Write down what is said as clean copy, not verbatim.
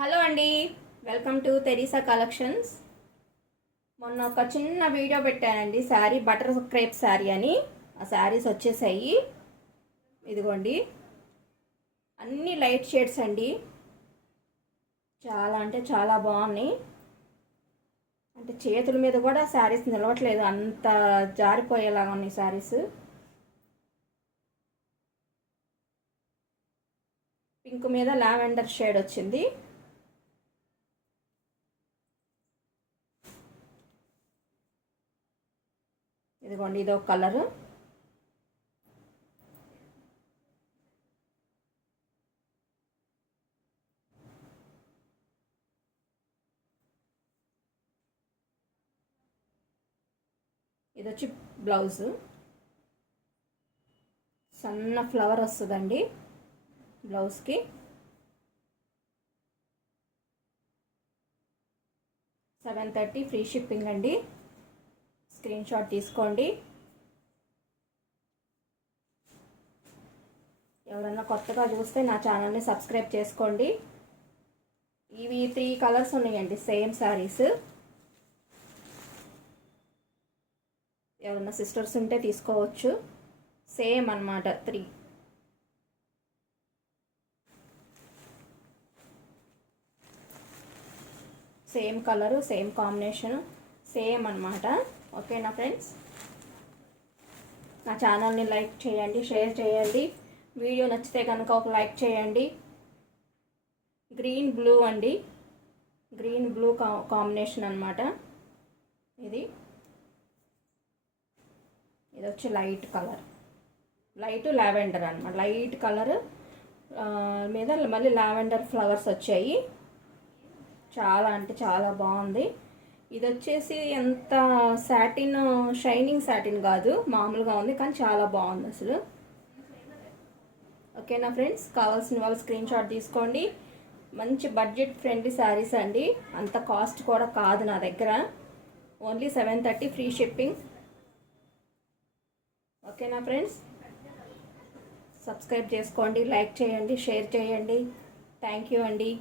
Hello అండి, welcome to Teresa collections. మొన్న ఒక చిన్న వీడియో పెట్టానండి, శారీ బటర్ క్రేప్ శారీ అని. ఆ శారీస్ వచ్చేసాయి. ఇదిగోండి, అన్ని లైట్ షేడ్స్ అండి. చాలా అంటే చాలా బాగున్నాయి. అంటే చేతుల మీద కూడా శారీస్ నిలవట్లేదు, అంత జారిపోయేలాగా ఉన్నాయి శారీస్. పింక్ మీద లావెండర్ షేడ్ వచ్చింది. ఇదిగోండి, ఇదొక కలరు. ఇది వచ్చి బ్లౌజ్, సన్న ఫ్లవర్ వస్తుందండి బ్లౌజ్కి. 730 ఫ్రీ షిప్పింగ్ అండి. స్క్రీన్ షాట్ తీసుకోండి. ఎవరన్నా కొత్తగా చూస్తే నా ఛానల్ని సబ్స్క్రైబ్ చేసుకోండి. ఇవి 3 కలర్స్ ఉన్నాయండి, సేమ్ శారీస్. ఎవరన్నా సిస్టర్స్ ఉంటే తీసుకోవచ్చు. సేమ్ అన్నమాట, 3. Same colour, same combination, same అన్నమాట. ఓకేనా ఫ్రెండ్స్? నా ఛానల్ని లైక్ చేయండి, షేర్ చేయండి. వీడియో నచ్చితే కనుక ఒక లైక్ చేయండి. గ్రీన్ బ్లూ అండి, గ్రీన్ బ్లూ కాంబినేషన్ అన్నమాట. ఇది వచ్చి లైట్ కలర్, లైట్ లావెండర్ అన్నమాట. లైట్ కలర్ మీద మళ్ళీ లావెండర్ ఫ్లవర్స్ వచ్చాయి. చాలా అంటే చాలా బాగుంది. ఇది వచ్చేసి ఎంత సాటిన్, షైనింగ్ సాటిన్ కాదు, మామూలుగా ఉంది, కానీ చాలా బాగుంది అసలు. ఓకేనా ఫ్రెండ్స్? కావాల్సిన వాళ్ళు స్క్రీన్ షాట్ తీసుకోండి. మంచి బడ్జెట్ ఫ్రెండ్లీ శారీస్ అండి, అంత కాస్ట్ కూడా కాదు నా దగ్గర. Only 730 free shipping. ఓకేనా ఫ్రెండ్స్? సబ్స్క్రైబ్ చేసుకోండి, లైక్ చేయండి, షేర్ చేయండి. థ్యాంక్ యూ అండి.